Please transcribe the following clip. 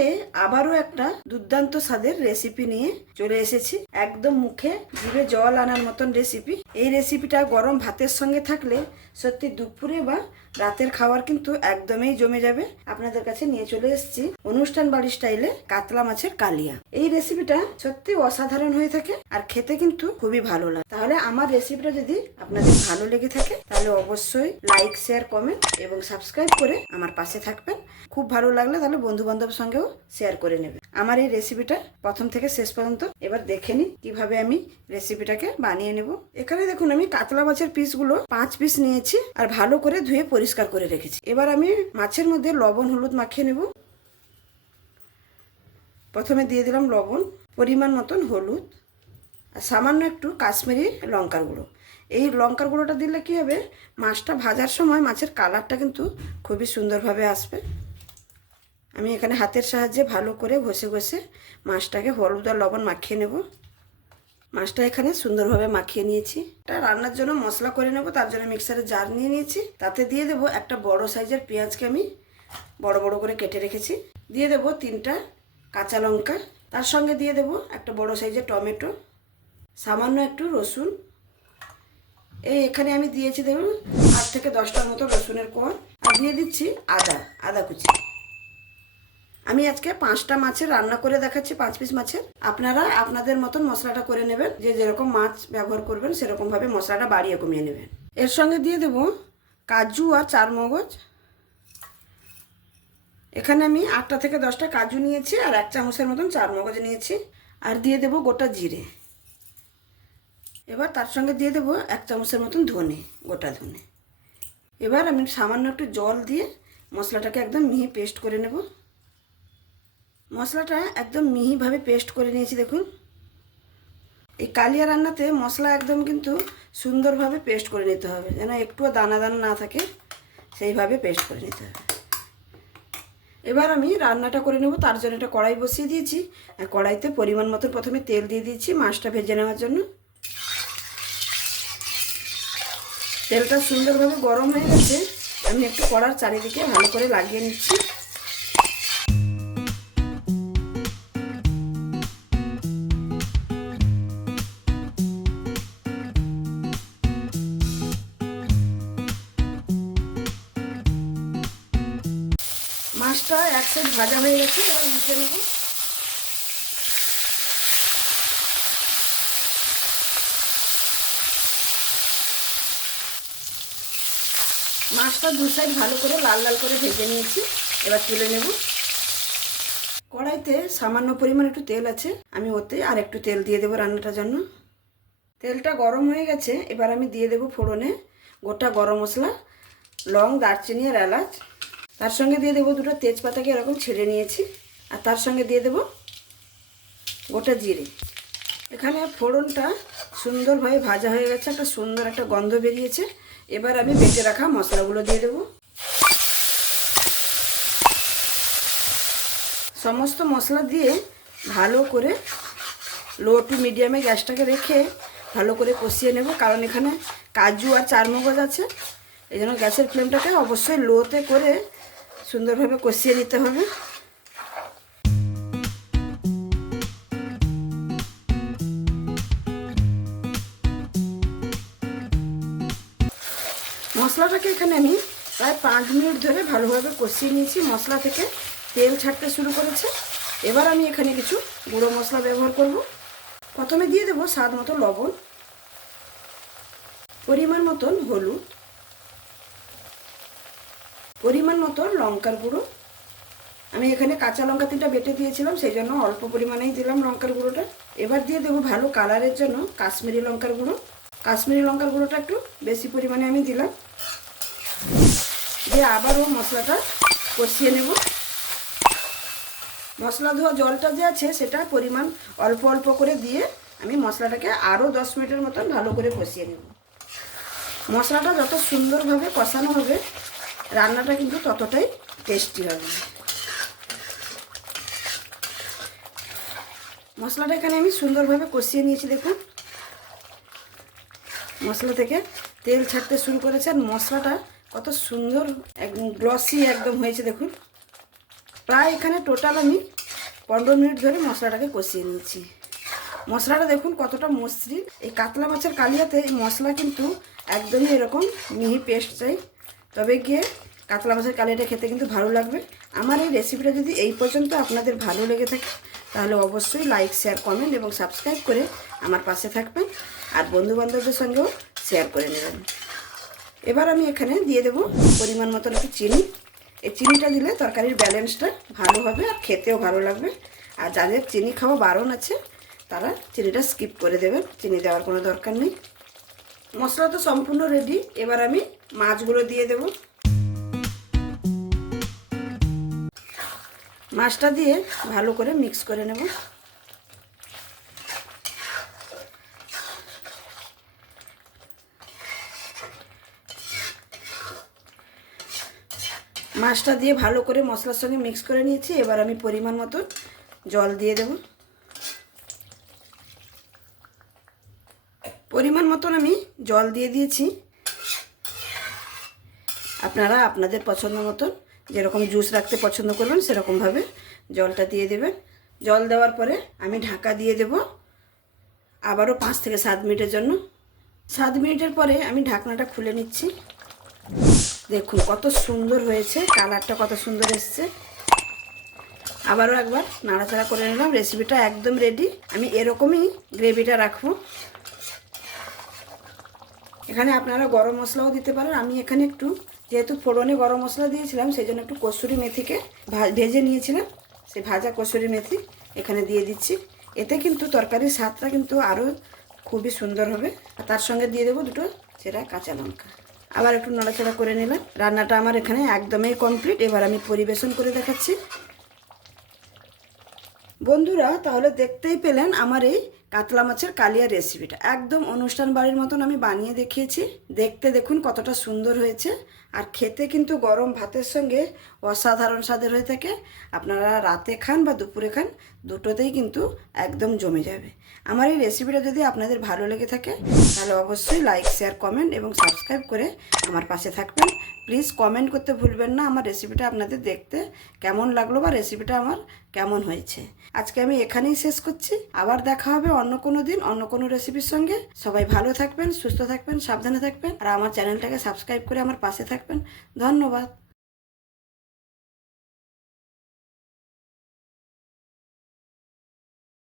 আজকে আবারও একটা দুর্দান্ত স্বাদের রেসিপি নিয়ে চলে এসেছি। একদম মুখে জিভে জল আনার মতন রেসিপি এই রেসিপিটা গরম ভাতের সঙ্গে থাকলে সত্যি দুপুরে বা রাতের খাওয়ার কিন্তু একদমই জমে যাবে। আপনাদের কাছে নিয়ে চলে এসেছি অনুষ্ঠান বাড়ির স্টাইলে কাতলা মাছের কালিয়া। এই রেসিপিটা সত্যি অসাধারণ হয়ে থাকে আর খেতে কিন্তু খুবই ভালো লাগে। তাহলে আমার রেসিপিটা যদি আপনাদের ভালো লেগে থাকে, তাহলে অবশ্যই লাইক শেয়ার কমেন্ট এবং সাবস্ক্রাইব করে আমার পাশে থাকবেন। খুব ভালো লাগলে তাহলে বন্ধু বান্ধবের সঙ্গেও শেয়ার করে নেবে আমার এই রেসিপিটা প্রথম থেকে শেষ পর্যন্ত এবার দেখে নিই কীভাবে আমি রেসিপিটাকে বানিয়ে নেব। এখানে দেখুন, আমি কাতলা মাছের পিসগুলো পাঁচ পিস নিয়েছি আর ভালো করে ধুয়ে পরিষ্কার করে রেখেছি। এবার আমি মাছের মধ্যে লবণ, হলুদ মাখিয়ে নেব। প্রথমে দিয়ে দিলাম লবণ, পরিমাণ মতন হলুদ আর সামান্য একটু কাশ্মীরি লঙ্কার গুঁড়ো। এই লঙ্কার গুঁড়োটা দিলে কী হবে, মাছটা ভাজার সময় মাছের কালারটা কিন্তু খুবই সুন্দরভাবে আসবে। আমি এখানে হাতের সাহায্যে ভালো করে ঘষে ঘষে মাছটাকে হলুদ আর লবণ মাখিয়ে নেব। মাছটা এখানে সুন্দরভাবে মাখিয়ে নিয়েছি। এটা রান্নার জন্য মশলা করে নেব, তার জন্য মিক্সারে জার নিয়ে নিয়েছি। তাতে দিয়ে দেবো একটা বড় সাইজের পেঁয়াজকে আমি বড় বড় করে কেটে রেখেছি। দিয়ে দেবো তিনটা কাঁচা লঙ্কা, তার সঙ্গে দিয়ে দেবো একটা বড় সাইজের টমেটো, সামান্য একটু রসুন। এই এখানে আমি দিয়েছি দেখুন, আট থেকে দশটার মতো রসুনের কোয়া। আর দিয়ে দিচ্ছি আদা আদা কুচি। আমি আজকে পাঁচটা মাছের রান্না করে দেখাচ্ছি, পাঁচ পিস মাছের। আপনারা আপনাদের মতন মশলাটা করে নেবেন, যে যেরকম মাছ ব্যবহার করবেন, সেরকমভাবে মশলাটা বাড়িয়ে কমিয়ে নেবেন। এর সঙ্গে দিয়ে দেব কাজু আর চার মগজ এখানে আমি আটটা থেকে দশটা কাজু নিয়েছি আর এক চামচের মতন চার মগজ নিয়েছি। আর দিয়ে দেব গোটা জিরে। এবার তার সঙ্গে দিয়ে দেবো এক চামচের মতন ধনে, গোটা ধনে। এবার আমি সামান্য একটু জল দিয়ে মশলাটাকে একদম মিহি পেস্ট করে নেব। মশলাটা একদম মিহিভাবে পেস্ট করে নিয়েছি, দেখুন। এই কালিয়া রান্নাতে মশলা একদম কিন্তু সুন্দরভাবে পেস্ট করে নিতে হবে, যেন একটুও দানা দানা না থাকে, সেইভাবে পেস্ট করে নিতে হবে। এবার আমি রান্নাটা করে নেব, তার জন্য একটা কড়াই বসিয়ে দিয়েছি, আর কড়াইতে পরিমাণ মতো প্রথমে তেল দিয়ে দিয়েছি মাছটা ভেজে নেওয়ার জন্য। তেলটা সুন্দরভাবে গরম হয়ে গেছে, আমি একটু কড়ার চারিদিকে ভালো করে লাগিয়ে নিচ্ছি। মাছটা এক সাইড ভাজা হয়ে গেছে, এবার উঠে নেব। মাছটা দু সাইড ভালো করে লাল লাল করে ভেজে নিয়েছি, এবার তুলে নেব। কড়াইতে সামান্য পরিমাণ একটু তেল আছে, আমি ওতে আর একটু তেল দিয়ে দেবো রান্নাটার জন্য। তেলটা গরম হয়ে গেছে, এবার আমি দিয়ে দেবো ফোড়নে গোটা গরম মশলা, লং দারচিনি আর এলাচ। তার সঙ্গে দিয়ে দেবো দুটো তেজপাতাকে এরকম ছেড়ে নিয়েছি। আর তার সঙ্গে দিয়ে দেবো গোটা জিরে। এখানে ফোড়নটা সুন্দরভাবে ভাজা হয়ে গেছে, একটা সুন্দর একটা গন্ধ বেরিয়েছে। এবার আমি বেটে রাখা মশলাগুলো দিয়ে দেবো। সমস্ত মশলা দিয়ে ভালো করে লো টু মিডিয়ামে গ্যাসটাকে রেখে ভালো করে কষিয়ে নেব, কারণ এখানে কাজু আর চারমগজ আছে। এই জন্য গ্যাসের ফ্লেমটাকে অবশ্যই লোতে করে সুন্দরভাবে কষিয়ে নিতে হবে। মশলাটাকে এখানে আমি প্রায় পাঁচ মিনিট ধরে ভালোভাবে কষিয়ে নিয়েছি। মশলা থেকে তেল ছাড়তে শুরু করেছে। এবার আমি এখানে কিছু গুঁড়ো মশলা ব্যবহার করব। প্রথমে দিয়ে দেবো স্বাদ মতো লবণ, পরিমাণ মতন হলুদ পরিমাণ মতো লঙ্কার গুঁড়ো। আমি এখানে কাঁচা লঙ্কা তিনটা বেটে দিয়েছিলাম, সেই জন্য অল্প পরিমাণেই দিলাম লঙ্কার গুঁড়োটা। এবার দিয়ে দেবো ভালো কালারের জন্য কাশ্মীরি লঙ্কার গুঁড়ো। কাশ্মীরি লঙ্কার গুঁড়োটা একটু বেশি পরিমাণে আমি দিলাম। দিয়ে আবারও মশলাটা কষিয়ে নেব। মশলা ধোয়া জলটা যে আছে সেটা পরিমাণ অল্প অল্প করে দিয়ে আমি মশলাটাকে আরও দশ মিনিটের মতন ভালো করে কষিয়ে নেব। মশলাটা যত সুন্দরভাবে কষানো হবে রান্নাটা কিন্তু ততটাই টেস্টি হবে। মশলাটা এখানে আমি সুন্দরভাবে কষিয়ে নিয়েছি, দেখুন। মশলা থেকে তেল ছাড়তে শুরু করেছে আর মশলাটা কত সুন্দর একদম গ্লসি একদম হয়েছে, দেখুন। প্রায় এখানে টোটাল আমি পনেরো মিনিট ধরে মশলাটাকে কষিয়ে নিয়েছি। মশলাটা দেখুন কতটা মসৃণ। এই কাতলা মাছের কালিয়াতে এই মশলা কিন্তু একদমই এরকম মিহি পেস্ট চাই। তবে গিয়ে কাতলা মাছের কালিয়াটা খেতে কিন্তু ভালো লাগবে। আমার এই রেসিপিটা যদি এই পর্যন্ত আপনাদের ভালো লেগে থাকে, তাহলে অবশ্যই লাইক শেয়ার কমেন্ট এবং সাবস্ক্রাইব করে আমার পাশে থাকবেন আর বন্ধুবান্ধবদের সঙ্গেও শেয়ার করে নেবেন। এবার আমি এখানে দিয়ে দেব পরিমাণ মতন একটু চিনি। এই চিনিটা দিলে তরকারির ব্যালেন্সটা ভালো হবে আর খেতেও ভালো লাগবে। আর যাদের চিনি খাওয়া বারণ আছে, তারা চিনিটা স্কিপ করে দেবেন। চিনি দেওয়ার কোনো দরকার নেই। মশলা তো সম্পূর্ণ রেডি এবার আমি মাছগুলো দিয়ে দেব। মাছটা দিয়ে ভালো করে মিক্স করে নেব। মাছটা দিয়ে ভালো করে মশলার সঙ্গে মিক্স করে নিয়েছি, এবার আমি পরিমাণ মতো জল দিয়ে দেব। পরিমাণ মতন আমি জল দিয়ে দিয়েছি। আপনারা আপনাদের পছন্দ মতন যেরকম জুস রাখতে পছন্দ করবেন সেরকমভাবে জলটা দিয়ে দেবেন। জল দেওয়ার পরে আমি ঢাকা দিয়ে দেব আবারও পাঁচ থেকে সাত মিনিটের জন্য। সাত মিনিটের পরে আমি ঢাকনাটা খুলে নিচ্ছি। দেখুন কত সুন্দর হয়েছে, কালারটা কত সুন্দর এসছে। আবারও একবার নাড়াচাড়া করে নিলাম রেসিপিটা একদম রেডি আমি এরকমই গ্রেভিটা রাখব। এখানে আপনারা গরম মশলাও দিতে পারেন। আমি এখানে একটু, যেহেতু ফোড়নে গরম মশলা দিয়েছিলাম সেই জন্য একটু কসুরি মেথিকে ভেজে নিয়েছিলাম। সেই ভাজা কসুরি মেথি এখানে দিয়ে দিচ্ছি। এতে কিন্তু তরকারির স্বাদটা কিন্তু আরও খুবই সুন্দর হবে। আর তার সঙ্গে দিয়ে দেবো দুটো চেরা কাঁচা লঙ্কা। আবার একটু নাড়াচাড়া করে নিলাম। রান্নাটা আমার এখানে একদমই কমপ্লিট এবার আমি পরিবেশন করে দেখাচ্ছি। বন্ধুরা, তাহলে দেখতেই পেলেন আমার এই কাতলা মাছের কালিয়া রেসিপিটা একদম অনুষ্ঠান বাড়ির মতন আমি বানিয়ে দেখিয়েছি। দেখতে দেখুন কতটা সুন্দর হয়েছে। আর খেতে কিন্তু গরম ভাতের সঙ্গে অসাধারণ স্বাদের হয়ে থাকে। আপনারা রাতে খান বা দুপুরে খান, দুটোতেই কিন্তু একদম জমে যাবে। আমার এই রেসিপিটা যদি আপনাদের ভালো লেগে থাকে, তাহলে অবশ্যই লাইক শেয়ার কমেন্ট এবং সাবস্ক্রাইব করে আমার পাশে থাকবেন। প্লিজ কমেন্ট করতে ভুলবেন না আমার রেসিপিটা আপনাদের দেখতে কেমন লাগল বা রেসিপিটা আমার কেমন হয়েছে। আজকে আমি এখানেই শেষ করছি। আবার দেখা হবে অন্য কোনো দিন, অন্য কোনো রেসিপির সঙ্গে। সবাই ভালো থাকবেন, সুস্থ থাকবেন, সাবধানে থাকবেন। আর আমার চ্যানেলটাকে সাবস্ক্রাইব করে আমার পাশে থাকবেন। ধন্যবাদ।